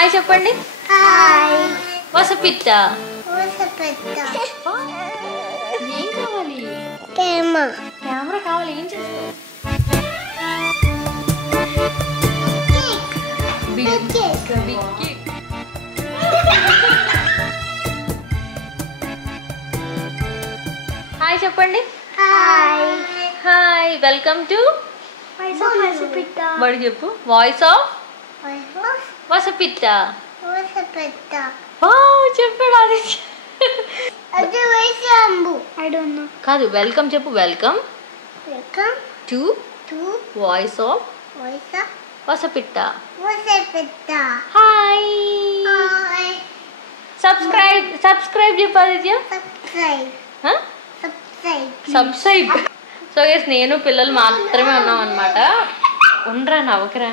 Hi చెప్పండి. Hi. Vasapitta. Vasapitta. ఏం కావాలి? కెమెరా కావాలి. ఏం చేస్తావు? Big cake. హాయ్ చెప్పండి. Hi. Hi welcome to Vasapitta. బడి చెప్పు. Voice of Vasapitta. వసపిత్త. చెప్పాడు అది. అది వైస్ అంబు. I don't know. కాదు వెల్కమ్ చెప్పు. Welcome to voice of Vasapitta. Hi. Subscribe చెప్పు ఆదిత్య. సబ్స్క్రైబ్. సో గైస్ నేను పిల్లలు మాత్రమే ఉన్నాం అనమాట. ఉండరా నవ్వకరా.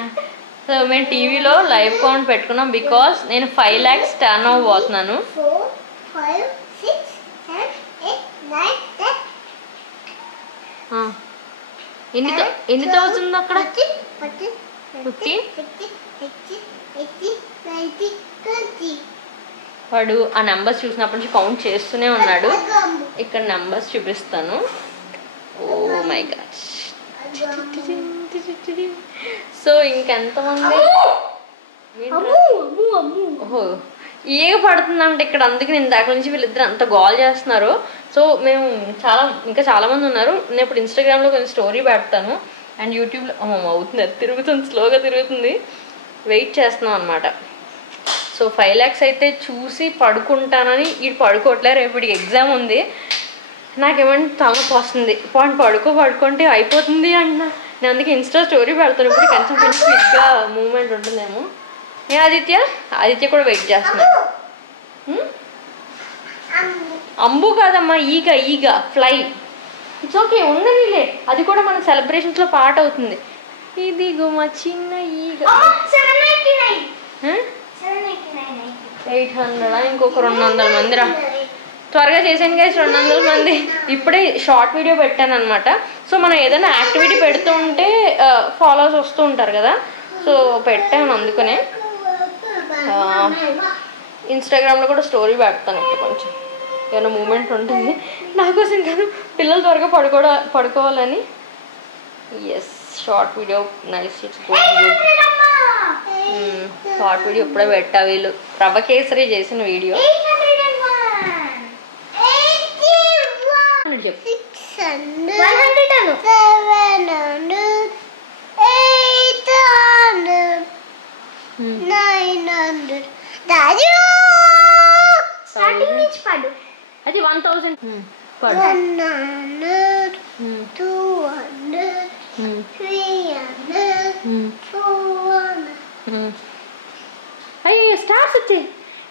సో మేము టీవీలో లైవ్ కౌంట్ పెట్టుకున్నాం బికాస్ నేను 5 lakhs టర్న్ అవ్వబోతున్నాను. ఎన్ని అవుతుంది అక్కడ? 15. వాడు ఆ నెంబర్స్ చూసినప్పటి నుంచి కౌంట్ చేస్తూనే ఉన్నాడు. ఇక్కడ నెంబర్స్ చూపిస్తాను. ఓ మై గాడ్. సో ఇంకెంతమంది? ఓహో ఏగ పడుతుందంటే ఇక్కడ. అందుకే నేను దాకా నుంచి వీళ్ళిద్దరు అంత గోల్ చేస్తున్నారు. సో మేము ఇంకా చాలామంది ఉన్నారు. నేను ఇప్పుడు ఇన్స్టాగ్రామ్లో కొంచెం స్టోరీ పెడతాను అండ్ యూట్యూబ్లో అవుతుంది. అది తిరుగుతుంది, స్లోగా తిరుగుతుంది. వెయిట్ చేస్తున్నాం అనమాట. సో 5 lakhs అయితే చూసి పడుకుంటానని. ఇటు పడుకోవట్లే. రేపు ఇటు ఎగ్జామ్ ఉంది. నాకేమంటే తలనొప్పి వస్తుంది. పడుకుంటే అయిపోతుంది అన్న. నేను అందుకే ఇన్స్టా స్టోరీ పెడతాను. ఇప్పుడు కొంచెం క్విక్గా మూమెంట్ ఉంటుందేమో. ఆదిత్య కూడా వెయిట్ చేస్తున్నాను. అంబు కాదమ్మా, ఈగ ఫ్లై. It's okay, ఉండనిలే. అది కూడా మన సెలబ్రేషన్స్లో పార్ట్ అవుతుంది. ఇది మా చిన్న ఈగ. 800. ఇంకొక 200 మంది రా. త్వరగా చేసాను గైస్. 200 మంది. ఇప్పుడే షార్ట్ వీడియో పెట్టాను అనమాట. సో మనం ఏదైనా యాక్టివిటీ పెడుతూ ఉంటే ఫాలోవర్స్ వస్తూ ఉంటారు కదా. సో పెట్టాను అందుకనే. ఇన్స్టాగ్రామ్లో కూడా స్టోరీ పెడతాను. ఇప్పుడు కొంచెం ఏమైనా మూమెంట్ ఉంటుంది. నాకోసం కాదు, పిల్లలు త్వరగా పడుకోవాలని. Yes, short video nice. It's going good. Short video ఇప్పుడే పెట్టా. వీళ్ళు రవ్వ కేసరి చేసిన వీడియో. చెప్పు. 900. అది 1000 పడు. 100, 200, 300, 400. అయ్యో స్టార్స్ వచ్చాయి.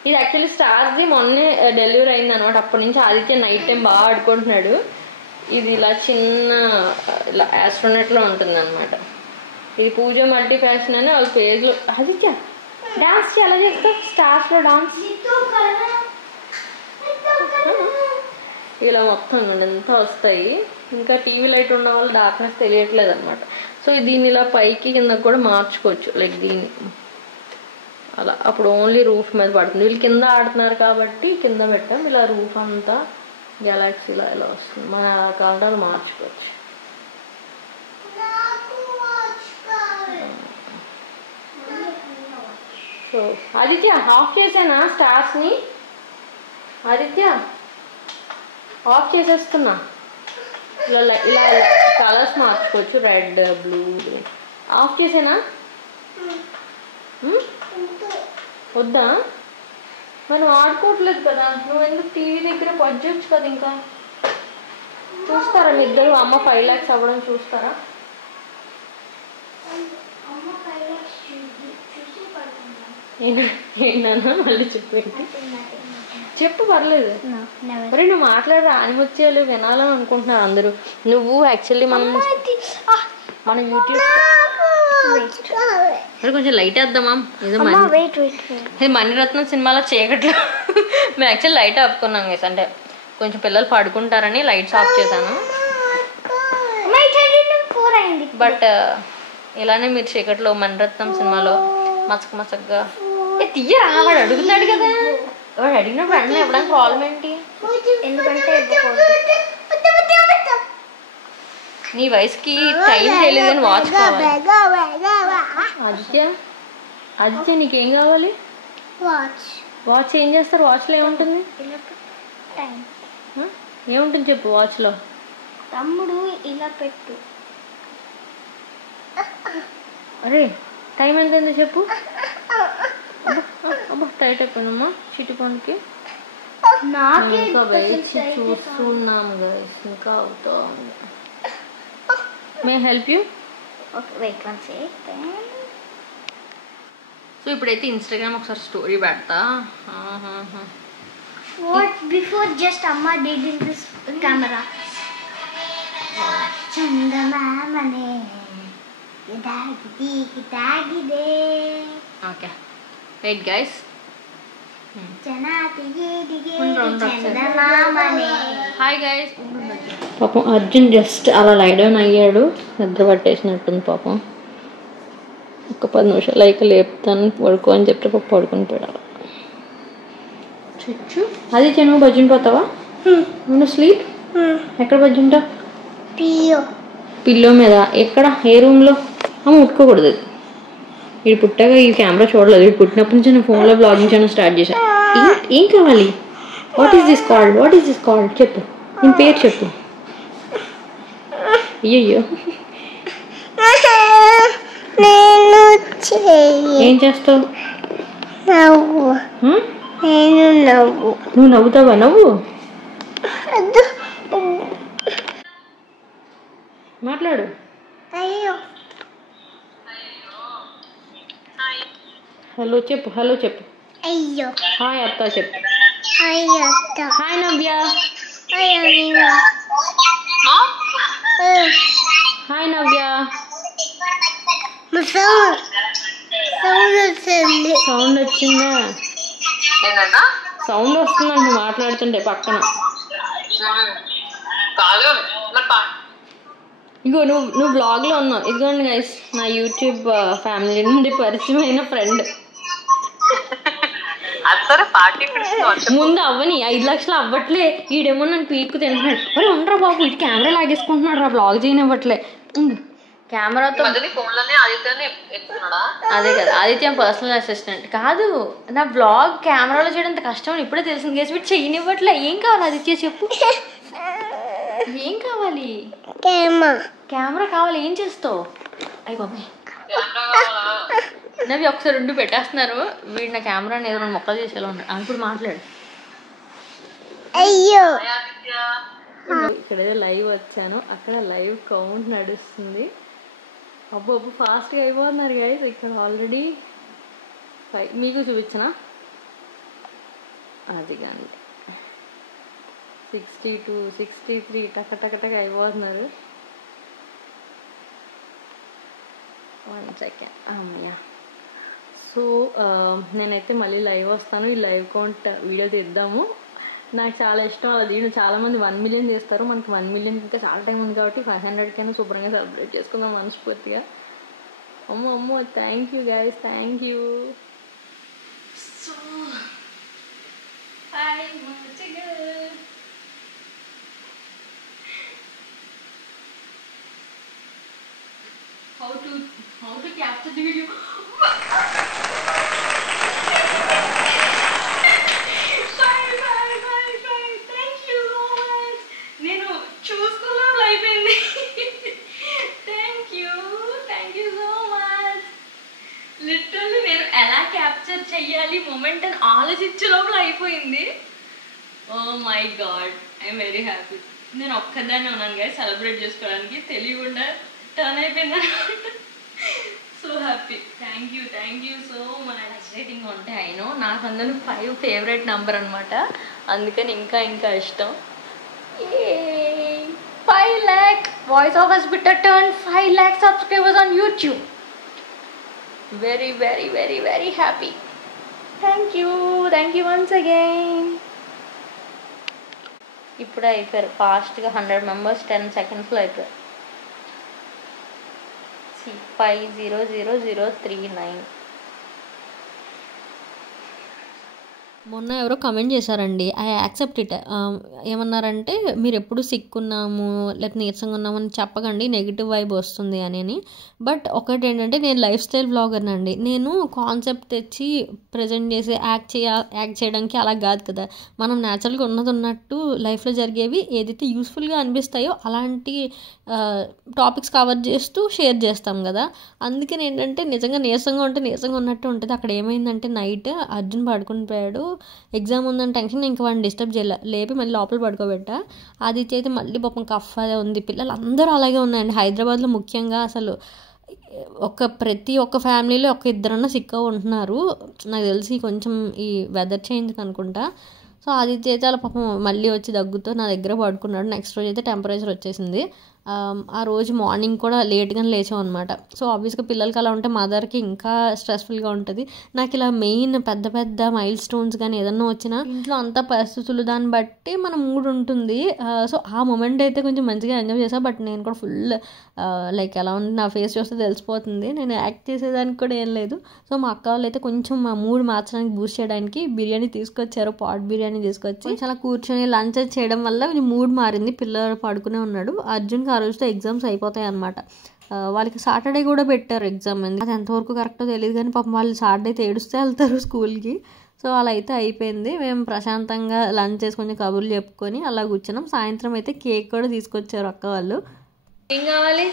ఇది యాక్చువల్లీ స్టార్స్ది మొన్నే డెలివరీ అయింది అనమాట. అప్పటి నుంచి ఆదిత్య నైట్ టైం బాగా ఆడుకుంటున్నాడు. ఇది ఇలా చిన్న ఇలా ఆస్ట్రోనెట్లో ఉంటుంది అనమాట. ఇది పూజ మల్టీ ఫ్యాషన్ అని వాళ్ళ పేజ్లో. ఆదిత్య డాన్స్ ఎలా చేస్తావు? స్టార్స్లో డాన్స్ ఇలా మొత్తం ఎంత వస్తాయి. ఇంకా టీవీ లైట్ ఉన్న వాళ్ళు డార్క్నెస్ తెలియట్లేదు అనమాట. సో దీన్ని ఇలా పైకి కింద కూడా మార్చుకోవచ్చు. లైక్ దీన్ని అలా. అప్పుడు ఓన్లీ రూఫ్ మీద పడుతుంది. వీళ్ళు కింద ఆడుతున్నారు కాబట్టి కింద పెట్టాం. ఇలా రూఫ్ అంతా గ్యాలక్సీలా ఇలా వస్తుంది. మన కాంటాలు మార్చుకోవచ్చు. సో ఆదిత్య ఆఫ్ చేసానా స్టార్స్ని? ఆదిత్య ఆఫ్ చేసేస్తున్నా. ఇలా ఇలా కలర్స్ మార్చుకోవచ్చు. Red, blue. ఆఫ్ చేసానా? వద్దా? మనం ఆడుకోవట్లేదు కదా. నువ్వు ఎందుకు టీవీ దగ్గర పడ్డొచ్చు కదా. ఇంకా చూస్తారా మీ ఇద్దరు? అమ్మ 5 lakhs అవ్వడం చూస్తారా? ఏంటన్నా మళ్ళీ చెప్పు పర్లేదు. మరి నువ్వు మాట్లాడరా. ఆనిముత్యాలు వినాలని అనుకుంటున్నారు అందరూ. నువ్వు యాక్చువల్లీ మనం యూట్యూబ్ కొంచెం లైట్ వేద్దామా? ఇది మణిరత్నం సినిమాలో చీకట్లో మేము యాక్చువల్లీ లైట్ ఆపుకున్నాం గైస్. అంటే కొంచెం పిల్లలు పడుకుంటారని లైట్స్ ఆఫ్ చేశాను. బట్ ఇలానే మీరు చీకట్లో మణిరత్నం సినిమాలో మసకగా తీయరా, వాడు అడుగుతున్నాడు కదా, వాడు అడిగినప్పుడు వెంటనే ఇవ్వడానికి ప్రాబ్లం ఏంటి? ఎందుకంటే నీ వయసుకి టైం తెలియదు అని వాచ్ కావాలి. ఆదిత్య నీకేం కావాలి? వాచ్ ఏం చేస్తారు? వాచ్లో ఏముంటుంది? ఏముంటుంది చెప్పు వాచ్లో. తమ్ముడు ఇలా పెట్టు. అరే టైం ఎంత అయిందో చెప్పు. అబ్బా టైట్ అయిపోయిందమ్మా చిటిపనికి. ఇంకా వేచి చూస్తున్నాము గైస్, ఇంకా అవుతా ఉంది. May help you? సో ఇప్పుడైతే ఇన్స్టాగ్రామ్ ఒకసారి స్టోరీ పెడతా. What before just Amma did in this camera? చందమామనే కిటాగిదే. Okay wait guys. Hi guys. పాపం అర్జున్ జస్ట్ అలా లై డౌన్ అయ్యాడు, నిద్ర పట్టేసినట్టుంది పాపం. ఒక 10 నిమిషాలు అయితే లేపుతాను పడుకో అని చెప్తే పాప పడుకొని పోయాడు. చుచ్చు అది నువ్వు బజ్జుని పోతావా? నువ్వు స్లీప్ ఎక్కడ బజ్జుంటా? పిల్లో మీద. ఎక్కడ? ఏ రూమ్లో? ముట్టుకోకూడదు. వీడు పుట్టాక ఈ కెమెరా చూడలేదు, వీడు పుట్టినప్పటి నుంచి నేను ఫోన్లో బ్లాగింగ్ చేయడం స్టార్ట్ చేశాను. ఏం కావాలి? What is this called? What is this called చెప్పు, నీ పేరు చెప్పు. అయ్యయ్యో ఏం చేస్తావు? నువ్వు నవ్వుతావా? నవ్వు మాట్లాడు. హలో చెప్పు, హలో చెప్పు. హాయ్ అత్త చెప్పు. హాయ్ నవ్య. హాయ్ నవ్య. సౌండ్ వచ్చిందా? సౌండ్ వస్తుందా నువ్వు మాట్లాడుతుంటే పక్కన? ఇగో నువ్వు బ్లాగ్లో ఉన్నావు. ఇదిగోండి గైస్, నా యూట్యూబ్ ఫ్యామిలీ నుండి పరిచయం అయిన ఫ్రెండ్. ముందు అవ్వని 5 లక్షలు అవ్వట్లే, ఈడేమో నన్ను పీక్కు తింటున్నాడు. మరి ఉండరా బాబు, ఇటు కెమెరా లాగేసుకుంటున్నాడు రా, బ్లాగ్ చేయనివ్వట్లే. కెమెరాతో అదే కదా ఆదిత్య పర్సనల్ అసిస్టెంట్ కాదు. నా బ్లాగ్ కెమెరాలో చేయడం కష్టం అని ఇప్పుడే తెలిసింది గేసి పెట్టి చేయనివ్వట్లే. ఏం కావాలి ఆదిత్య చెప్పు, ఏం కావాలి? కెమెరా కావాలి. ఏం చేస్తావు? అయ్యి బాబాయ్ నవి ఒకసారి 2 పెట్టేస్తున్నారు. వీడు నా కెమెరాని ఏదో 2 మొక్కలు చేసేలా ఉన్నాడు. ఇప్పుడు మాట్లాడు. ఇక్కడ ఏదో లైవ్ వచ్చాను, అక్కడ లైవ్ కౌంట్ నడుస్తుంది. అబ్బో ఫాస్ట్గా అయిపోతున్నారు గైస్. ఇక్కడ ఆల్రెడీ 5 మీకు చూపించనా? అది కానీ 62, 63 టక అయిపోతున్నారు. 1 సెకండ్ అమ్మయ్య. సో నేనైతే మళ్ళీ లైవ్ వస్తాను. ఈ లైవ్ కౌంట్ వీడియో తీద్దాము. నాకు చాలా ఇష్టం అలా తీయడం. చాలామంది 1 మిలియన్ చేస్తారు, మనకి 1 మిలియన్ ఇంకా చాలా టైం ఉంది కాబట్టి 500కైనా శుభ్రంగా సెలబ్రేట్ చేసుకుందాం మనస్ఫూర్తిగా. అమ్మో thank you guys, thank you. So how to capture the video. Thank you so much. నేను చూసుకున్నా అయిపోయింది. Thank you so much. Literally నేను ఎలా క్యాప్చర్ చెయ్యాలి మూమెంట్ అని ఆలోచించే లోపల అయిపోయింది. Oh my god, I'm very happy. నేను ఒక్కదాన్ని ఉన్నాను గైస్ సెలబ్రేట్ చేసుకోవడానికి, తెలియకుండా టర్న్ అయిపోయింది అనమాట. So happy. Thank you so much. Exciting ఉంటే అయినో నాకు అందరూ 5 ఫేవరెట్ నెంబర్ అనమాట, అందుకని ఇంకా ఇష్టం. 5 lakh voice of hospital turn 5 lakh subscribers on YouTube. Very very very very happy. Thank you once again. ఇప్పుడే అయిపోయారు ఫాస్ట్గా 100 మెంబర్స్ 10 సెకండ్స్లో అయిపోయారు. 500039. మొన్న ఎవరో కమెంట్ చేశారండి, ఐ యాక్సెప్ట్ ఇట్. ఏమన్నారంటే మీరు ఎప్పుడు సిక్ ఉన్నాము లేకపోతే నీరసంగా ఉన్నాము అని చెప్పకండి, నెగిటివ్ వైబ్ వస్తుంది అని. బట్ ఒకటి ఏంటంటే నేను లైఫ్ స్టైల్ బ్లాగర్ని అండి. నేను కాన్సెప్ట్ తెచ్చి ప్రజెంట్ చేసి యాక్ట్ చేయడానికి అలా కాదు కదా. మనం న్యాచురల్గా ఉన్నట్టు లైఫ్లో జరిగేవి ఏదైతే యూస్ఫుల్గా అనిపిస్తాయో అలాంటి టాపిక్స్ కవర్ చేస్తూ షేర్ చేస్తాం కదా. అందుకని ఏంటంటే నిజంగా నీరసంగా ఉంటే నీరసంగా ఉన్నట్టు ఉంటుంది. అక్కడ ఏమైందంటే నైట్ అర్జున్ పడుకుని పోయాడు, ఎగ్జామ్ ఉందని టెన్షన్, ఇంకా వాడిని డిస్టర్బ్ చేయలే, లేపి మళ్ళీ లోపల పడుకోబెట్టా. ఆదిత్య అయితే మళ్ళీ పాపం కఫ్ అదే ఉంది. పిల్లలు అందరూ అలాగే ఉన్నాయండి హైదరాబాద్లో. ముఖ్యంగా అసలు ప్రతి ఒక్క ఫ్యామిలీలో ఇద్దరన్నా సిక్గా ఉంటున్నారు నాకు తెలిసి, కొంచెం ఈ వెదర్ చేంజ్ అనుకుంటా. సో ఆదిత్య అయితే అలా పాపం మళ్ళీ వచ్చి దగ్గుతో నా దగ్గర పడుకున్నాడు. నెక్స్ట్ రోజు అయితే టెంపరేచర్ వచ్చేసింది. ఆ రోజు మార్నింగ్ కూడా లేట్గానే లేచాం అనమాట. సో ఆబ్వియస్గా పిల్లలకి అలా ఉంటే మదర్కి ఇంకా స్ట్రెస్ఫుల్గా ఉంటుంది. నాకు ఇలా మెయిన్ పెద్ద పెద్ద మైల్ స్టోన్స్ కానీ ఏదన్నా వచ్చినా ఇంట్లో అంత పరిస్థితులు దాన్ని బట్టి మన మూడ్ ఉంటుంది. సో ఆ మూమెంట్ అయితే కొంచెం మంచిగా ఎంజాయ్ చేసా. బట్ నేను కూడా ఫుల్ లైక్ ఎలా ఉంది నా ఫేస్ చూస్తే తెలిసిపోతుంది, నేను యాక్ట్ చేసేదానికి కూడా ఏం లేదు. సో మా అక్క వాళ్ళు అయితే కొంచెం మా మూడ్ మార్చడానికి బూస్ట్ చేయడానికి బిర్యానీ తీసుకొచ్చారు, పాట్ బిర్యానీ తీసుకొచ్చి చాలా కూర్చొని లంచ్ చేయడం వల్ల కొంచెం మూడ్ మారింది. పిల్లలు పడుకునే ఉన్నాడు. అర్జున్కి ఆ రోజుతో ఎగ్జామ్స్ అయిపోతాయి అనమాట. వాళ్ళకి సాటర్డే కూడా పెట్టారు ఎగ్జామ్. అది ఎంతవరకు కరెక్టో తెలియదు కానీ పాపం వాళ్ళు సాటర్డే అయితే ఏడుస్తే వెళ్తారు స్కూల్కి. సో అలా అయితే అయిపోయింది. మేము ప్రశాంతంగా లంచ్ చేసి కొంచెం కబుర్లు చెప్పుకొని అలా కూర్చున్నాం. సాయంత్రం అయితే కేక్ కూడా తీసుకొచ్చారు అక్క వాళ్ళు. ఏం కావాలి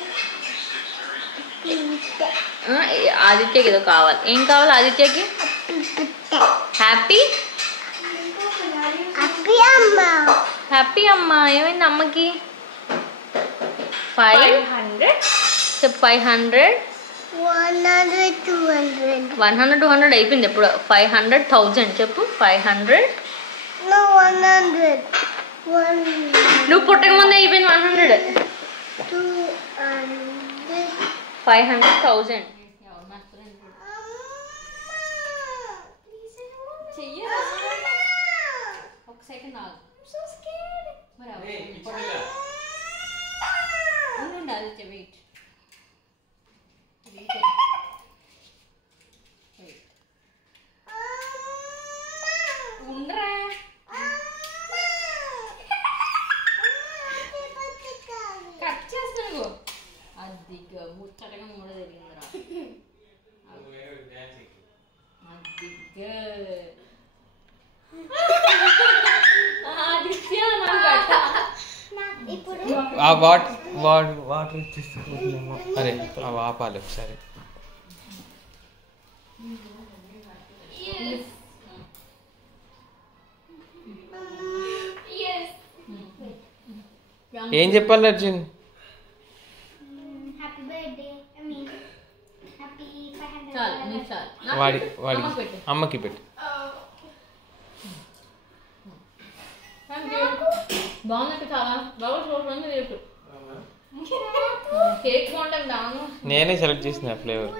ఆదిత్యకి? ఏదో కావాలి. ఏం కావాలి ఆదిత్యకి? హ్యాపీ హ్యాపీ అమ్మా. ఏమైంది అమ్మకి? 500 చెప్పు. 500 100 200 అయిపోయింది ఎప్పుడు. 500,000 చెప్పు. 500 నువ్వు పుట్టక ముందే అయిపోయింది 100. 500,000 ఒక సెకండ్ ఆగు. ఆదిత్య వెయిట్ ఉండరా. కట్ చేస్తున్నాను. అదిగా ముచ్చటగా మూడ జరిగిందిరా. అదిగా ఆదిత్య వాటర్ ఇచ్చేస్తున్నాము. అరే ఆపాలి ఒకసారి. ఏం చెప్పాలి అర్జున్? వాడికి అమ్మకి పెట్టు. బాగుంది, చాలా బాగా చూడండి. రేపు కేక్ బాగుంటుంది. దాను నేనే సెలెక్ట్ చేసిన ఫ్లేవర్.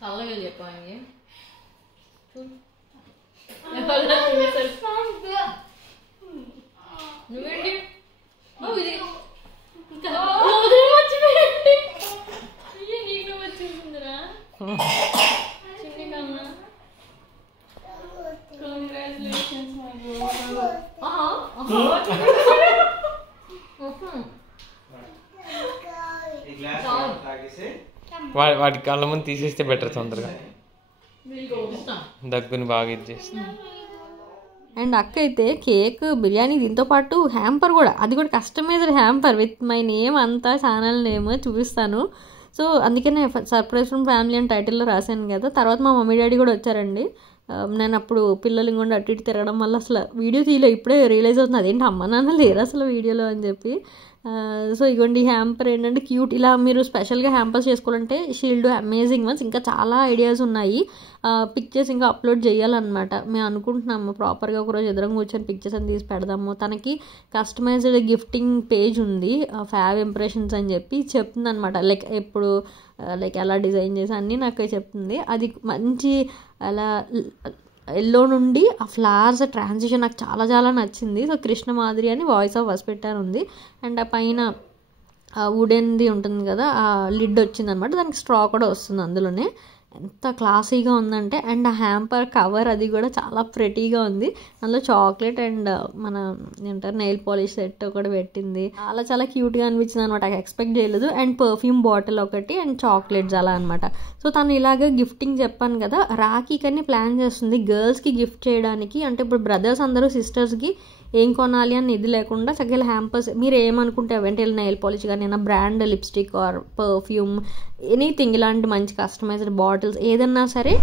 చల్లగా చెప్పండి. నువ్వేంటి నీకు వచ్చేసిందిరా చిన్ని కన్నా. కంగ్రాచులేషన్స్. వాడి కళ్ళ ముందు తీసేస్తే బెటర్, తొందరగా దగ్గుని బాగా ఇచ్చేస్తా. అండ్ అక్క అయితే కేక్, బిర్యానీ, దీంతో పాటు హ్యాంపర్ కూడా, అది కూడా customized hamper with my name అంతా, ఛానల్ నేమ్ చూపిస్తాను. సో అందుకనే సర్ప్రైజ్ ఫ్రమ్ ఫ్యామిలీ అని టైటిల్లో రాశాను కదా. తర్వాత మా మమ్మీ డాడీ కూడా వచ్చారండి. నేను అప్పుడు పిల్లలు ఇంకొండి అటు ఇటు తిరగడం వల్ల అసలు వీడియో తీయలే. ఇప్పుడే రియలైజ్ అవుతుంది అదేంటి అమ్మ నాన్న లేరు అసలు వీడియోలో అని చెప్పి. సో ఇగోండి హ్యాంపర్ ఏంటంటే క్యూట్. ఇలా మీరు స్పెషల్గా హ్యాంపర్స్ చేసుకోవాలంటే షీల్డ్ అమేజింగ్ వన్స్. ఇంకా చాలా ఐడియాస్ ఉన్నాయి. పిక్చర్స్ ఇంకా అప్లోడ్ చేయాలన్నమాట. మేము అనుకుంటున్నాము ప్రాపర్గా ఒకరోజు ఎదురం కూర్చొని పిక్చర్స్ అని తీసి పెడదాము. తనకి కస్టమైజ్డ్ గిఫ్టింగ్ పేజ్ ఉంది, ఫ్యాబ్ ఇంప్రెషన్స్ అని చెప్పి చెప్తుంది అనమాట. లైక్ ఎలా డిజైన్ చేసి అన్నీ నాకు చెప్తుంది. అది మంచి అలా ఎల్లో నుండి ఆ ఫ్లవర్స్ ట్రాన్సిషన్ నాకు చాలా చాలా నచ్చింది. సో కృష్ణ మాదిరి అని వాయిస్ ఆఫ్ హాస్పిటల్ ఉంది. అండ్ ఆ పైన వుడెన్ది ఉంటుంది కదా, ఆ లిడ్ వచ్చింది అనమాట. దానికి స్ట్రా కూడా వస్తుంది అందులోనే. ఎంత క్లాసీగా ఉందంటే. అండ్ ఆ హ్యాంపర్ కవర్ అది కూడా చాలా ప్రెటీగా ఉంది. అందులో చాక్లెట్ అండ్ మన ఏంటారు నెయిల్ పాలిష్ సెట్ కూడా పెట్టింది. చాలా చాలా క్యూట్గా అనిపించింది అనమాట. ఎక్స్పెక్ట్ చేయలేదు. అండ్ పర్ఫ్యూమ్ బాటిల్ ఒకటి అండ్ చాక్లెట్స్ అలా అనమాట. సో తను ఇలాగ గిఫ్టింగ్ చెప్పాను కదా, రాఖీకని ప్లాన్ చేస్తుంది గర్ల్స్కి గిఫ్ట్ చేయడానికి. అంటే ఇప్పుడు బ్రదర్స్ అందరూ సిస్టర్స్కి ఏం కొనాలి అని ఇది లేకుండా చక్కగా హ్యాంపర్స్ మీరు ఏమనుకుంటే అంటే నెయిల్ పాలిష్ కానీ ఏమైనా brand lipstick or perfume anything ఇలాంటి మంచి కస్టమైజ్డ్ బాటిల్స్ ఏదన్నా సరే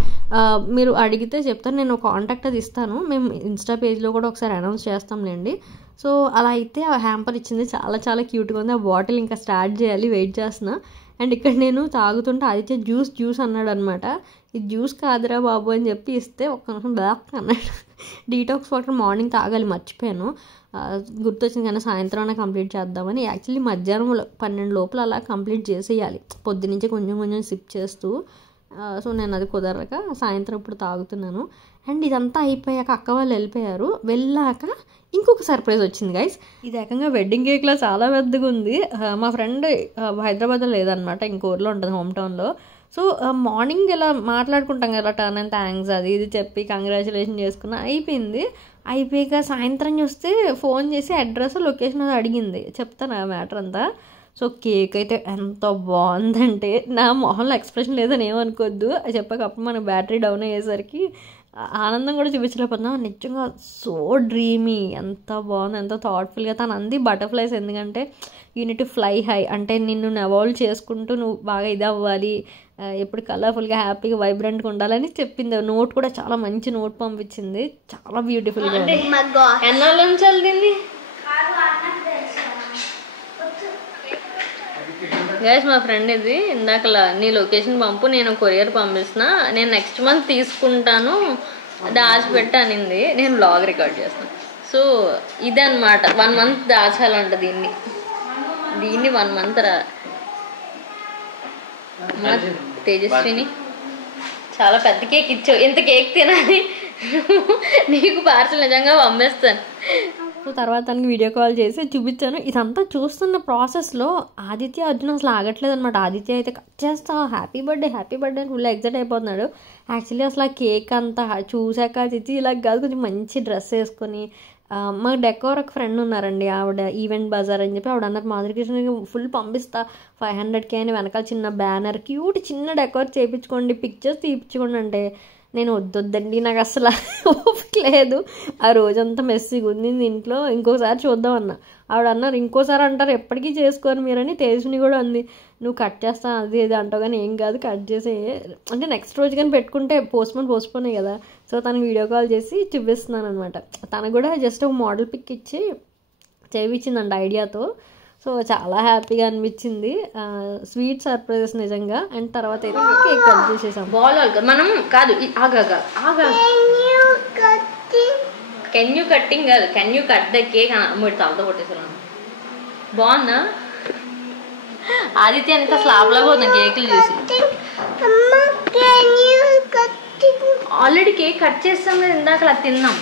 మీరు అడిగితే చెప్తాను. నేను కాంటాక్ట్ అది ఇస్తాను. మేము ఇన్స్టా పేజ్లో కూడా ఒకసారి అనౌన్స్ చేస్తాంలేండి. సో అలా అయితే ఆ హ్యాంపర్ ఇచ్చింది. చాలా చాలా క్యూట్గా ఉంది. ఆ బాటిల్ ఇంకా స్టార్ట్ చేయాలి, వెయిట్ చేస్తున్నా. అండ్ ఇక్కడ నేను తాగుతుంటే ఆదిత్య జ్యూస్ అన్నాడు అనమాట. ఇది జ్యూస్ కాదురా బాబు అని చెప్పి ఇస్తే ఒక్క నిమిషం బ్లాక్ అన్నాడు. డీటాక్స్ వాటర్ మార్నింగ్ తాగాలి, మర్చిపోయాను. గుర్తొచ్చింది కానీ సాయంత్రం కంప్లీట్ చేద్దామని. యాక్చువల్లీ మధ్యాహ్నం 12 లోపల అలా కంప్లీట్ చేసేయాలి, పొద్దునుంచి కొంచెం కొంచెం సిప్ చేస్తూ. సో నేను అది కుదరక సాయంత్రం ఇప్పుడు తాగుతున్నాను. అండ్ ఇదంతా అయిపోయాక అక్క వాళ్ళు వెళ్ళిపోయారు. వెళ్ళాక ఇంకొక సర్ప్రైజ్ వచ్చింది గైస్. ఇది ఏకంగా వెడ్డింగ్ కేక్లో చాలా పెద్దగా ఉంది. మా ఫ్రెండ్ హైదరాబాద్లో లేదనమాట, ఇంకో ఊర్లో ఉంటుంది, హోమ్ టౌన్లో. సో మార్నింగ్ ఇలా మాట్లాడుకుంటాం కదా టర్న్ అండ్ థ్యాంక్స్ అది ఇది చెప్పి కంగ్రాచులేషన్ చేసుకున్నా అయిపోయింది. అయిపోయాక సాయంత్రం చూస్తే ఫోన్ చేసి అడ్రస్ లొకేషన్ అది అడిగింది. చెప్తాను ఆ మ్యాటర్ అంతా. సో కేక్ అయితే ఎంత బాగుందంటే నా మొహంలో ఎక్స్ప్రెషన్ లేదని ఏమనుకోవద్దు. చెప్పాక అప్పుడు మన బ్యాటరీ డౌన్ అయ్యేసరికి ఆనందం కూడా చూపించలేకపోతున్నాం. నిజంగా సో డ్రీమీ, ఎంత బాగుంది, ఎంత థాట్ఫుల్గా. తను అంది బటర్ఫ్లైస్ ఎందుకంటే యూనిట్ ఫ్లై హై అంటే నిన్ను ఎవాల్వ్ చేసుకుంటూ నువ్వు బాగా ఇది అవ్వాలి, ఎప్పుడు కలర్ఫుల్గా హ్యాపీగా వైబ్రెంట్గా ఉండాలని చెప్పింది. నోట్ కూడా చాలా మంచి నోట్ పంపించింది, చాలా బ్యూటిఫుల్గా ఉంది. ఎన్నాళ్ళ నుంచి వెళ్తుంది గైస్ మా ఫ్రెండ్ ఇది ఇందాకలా నీ లొకేషన్ పంపు, నేను కొరియర్ పంపిస్తున్నా, నేను నెక్స్ట్ మంత్ తీసుకుంటాను దాచిపెట్టి అనింది. నేను బ్లాగ్ రికార్డ్ చేస్తాను. సో ఇదే అనమాట, 1 month దాచాలంట దీన్ని 1 month తేజస్విని చాలా పెద్ద కేక్ ఇచ్చావు, ఇంత కేక్ తినాలి, నీకు పార్సల్ నిజంగా పంపిస్తాను. సో తర్వాత తనకి వీడియో కాల్ చేసి చూపించాను. ఇదంతా చూస్తున్న ప్రాసెస్లో ఆదిత్య అర్జున్ అసలు ఆగట్లేదు అనమాట. ఆదిత్య అయితే కట్ చేస్తా హ్యాపీ బర్త్డే అని ఫుల్ ఎగ్జైట్ అయిపోతున్నాడు. యాక్చువల్లీ అసలు ఆ కేక్ అంతా చూశాక చిచ్చి ఇలా కాదు, కొంచెం మంచి డ్రెస్ వేసుకొని మాకు డెకోర్ ఒక ఫ్రెండ్ ఉన్నారండి, ఆవిడ ఈవెంట్ బజార్ అని చెప్పి ఆవిడ అన్నట్టు మాధురికృష్ణకి ఫుల్ పంపిస్తా 500K అని వెనకాల చిన్న బ్యానర్ క్యూట్ చిన్న డెకోర్ చేయించుకోండి, పిక్చర్స్ తీయించుకోండి అంటే నేను వద్దండి, నాకు అసలు ఓపిక లేదు, ఆ రోజంతా మెస్సీగా ఉంది ఇంట్లో, ఇంకోసారి చూద్దాం అన్న. ఆవిడ అన్నారు ఇంకోసారి అంటారు ఎప్పటికీ చేసుకోరు మీరని. తేజస్విని కూడా అంది నువ్వు కట్ చేస్తా అది ఇది అంటావు కానీ ఏం కాదు కట్ చేసే, అంటే నెక్స్ట్ రోజు కానీ పెట్టుకుంటే పోస్ట్పోన్ కదా. సో తనకు వీడియో కాల్ చేసి చూపిస్తున్నాను అనమాట. తనకు కూడా జస్ట్ ఒక మోడల్ పిక్ ఇచ్చి చేయించిందండి ఐడియాతో. సో చాలా హ్యాపీగా అనిపించింది, స్వీట్ సర్ప్రైజెస్ నిజంగా. అండ్ తర్వాత అయితే కేక్ కట్ చేసేసాం. బాల్ మనం కాదు కెన్ యూ కట్టింగ్ కాదు, can you cut the cake అని మీరు తలతో కొట్టేసాను. బాగుందా ఆదిత్య అంత స్లాబ్లాగా ఉంది కేకులు చూసి. ఆల్రెడీ కేక్ కట్ చేస్తాం కదా ఇందాక అలా తిన్నాం.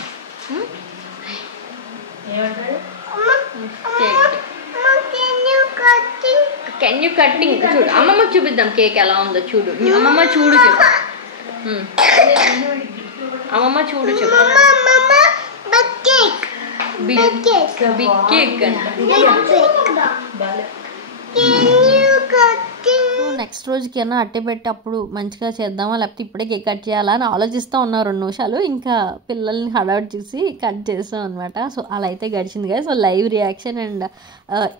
కెన్ యూ కట్టింగ్ చూడు, అమ్మమ్మకి చూపిద్దాం కేక్ ఎలా ఉందో చూడు. అమ్మమ్మ చూడు చెప్పు, అమ్మమ్మ చూడు చెప్పు. బిగ్ కేక్ నెక్స్ట్ రోజుకి ఏమన్నా అట్టే పెట్టి అప్పుడు మంచిగా చేద్దామా లేకపోతే ఇప్పుడే కేక్ కట్ చేయాలా అని ఆలోచిస్తూ ఉన్నా 2 నిమిషాలు. ఇంకా పిల్లల్ని హడావుట్ చేసి కట్ చేస్తాం అనమాట. సో అలా అయితే గడిచింది కదా. సో లైవ్ రియాక్షన్ అండ్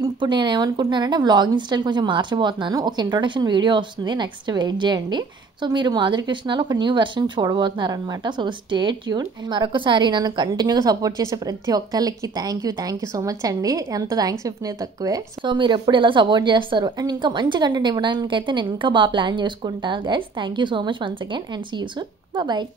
ఇప్పుడు నేను ఏమనుకుంటున్నానంటే వ్లాగింగ్ స్టైల్ కొంచెం మార్చబోతున్నాను. ఒక ఇంట్రొడక్షన్ వీడియో వస్తుంది, నెక్స్ట్ వెయిట్ చేయండి. సో మీరు మాధురికృష్ణలో ఒక న్యూ వెర్షన్ చూడబోతున్నారనమాట. So stay tune. అండ్ మరొకసారి నన్ను కంటిన్యూగా సపోర్ట్ చేసే ప్రతి ఒక్కరికి థ్యాంక్ యూ సో మచ్ అండి. ఎంత థ్యాంక్స్ చెప్పినా తక్కువే. సో మీరు ఎప్పుడు ఇలా సపోర్ట్ చేస్తారు అండ్ ఇంకా మంచి కంటెంట్ ఇవ్వడానికి అయితే నేను ఇంకా బాగా ప్లాన్ చేసుకుంటా guys. Thank you so much once again and see you soon. Bye.